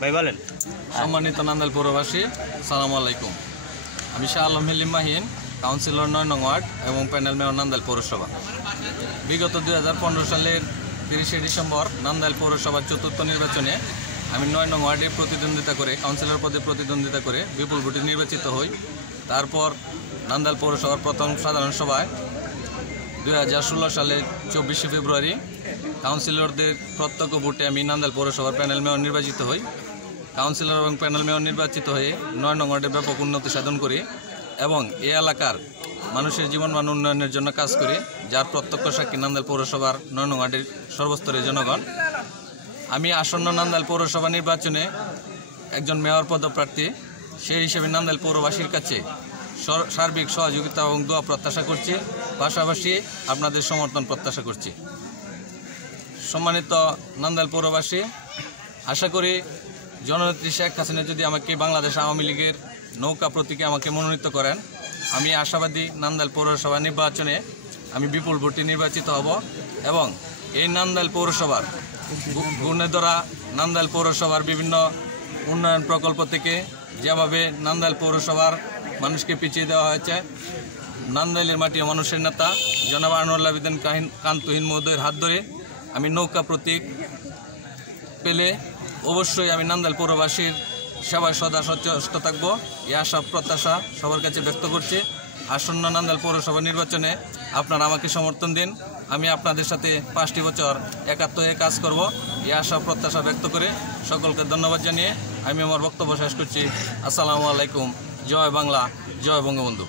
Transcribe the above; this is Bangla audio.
ভাই বলেন। সম্মানিত নান্দাইল পৌরবাসী, সালামু আলাইকুম। আমি শাহ আলম হেলিম মাহিন, কাউন্সিলর 9 নং ওয়ার্ড এবং প্যানেল মেয়র নান্দাইল পৌরসভা। বিগত 2015 সালের 30শে ডিসেম্বর নান্দাইল পৌরসভার চতুর্থ নির্বাচনে আমি 9 নং ওয়ার্ডে প্রতিদ্বন্দ্বিতা করে কাউন্সিলর পদে প্রতিদ্বন্দ্বিতা করে বিপুল ভোটে নির্বাচিত হই। তারপর নান্দাইল পৌরসভার প্রথম সাধারণ সভায় 2016 সালের 24শে ফেব্রুয়ারি কাউন্সিলরদের প্রত্যক্ষ ভোটে আমি নান্দাইল পৌরসভার প্যানেল মেয়র নির্বাচিত হই। কাউন্সিলর এবং প্যানেল মেয়র নির্বাচিত হয়ে 9 নং ওয়ার্ডের ব্যাপক উন্নতি সাধন করি এবং এই এলাকার মানুষের জীবনমান উন্নয়নের জন্য কাজ করি, যার প্রত্যক্ষ সাক্ষী নান্দাইল পৌরসভার 9 নং ওয়ার্ডের সর্বস্তরের জনগণ। আমি আসন্ন নান্দাইল পৌরসভা নির্বাচনে একজন মেয়র পদপ্রার্থী, সেই হিসেবে নান্দাইল পৌরবাসীর কাছে সার্বিক সহযোগিতা এবং দোয়া প্রত্যাশা করছি, পাশাপাশি আপনাদের সমর্থন প্রত্যাশা করছি। সম্মানিত নান্দাইল পৌরবাসী, আশা করি জননেত্রী শেখ হাসিনা যদি আমাকে বাংলাদেশ আওয়ামী লীগের নৌকা প্রতীকে আমাকে মনোনীত করেন, আমি আশাবাদী নান্দাইল পৌরসভা নির্বাচনে আমি বিপুল ভোটে নির্বাচিত হব এবং এই নান্দাইল পৌরসভার গুণেধরা নান্দাইল পৌরসভার বিভিন্ন উন্নয়ন প্রকল্প থেকে যেভাবে নান্দাইল পৌরসভার মানুষকে পিছিয়ে দেওয়া হয়েছে, নান্দাইলের মাটির মানুষের নেতা জনাব আনোয়ার আবেদিন কান্তহীন মহোদয়ের হাত ধরে আমি নৌকা প্রতীক পেলে অবশ্যই আমি নান্দাইল পৌরবাসীর সেবায় সদা সচেষ্ট থাকব, এই আশা প্রত্যাশা সবার কাছে ব্যক্ত করছি। আসন্ন নান্দাইল পৌরসভা নির্বাচনে আপনারা আমাকে সমর্থন দিন, আমি আপনাদের সাথে 5টি বছর একাত্ম হয়ে কাজ করব, এই আশা প্রত্যাশা ব্যক্ত করে সকলকে ধন্যবাদ জানিয়ে আমি আমার বক্তব্য শেষ করছি। আসসালামু আলাইকুম। জয় বাংলা, জয় বঙ্গবন্ধু।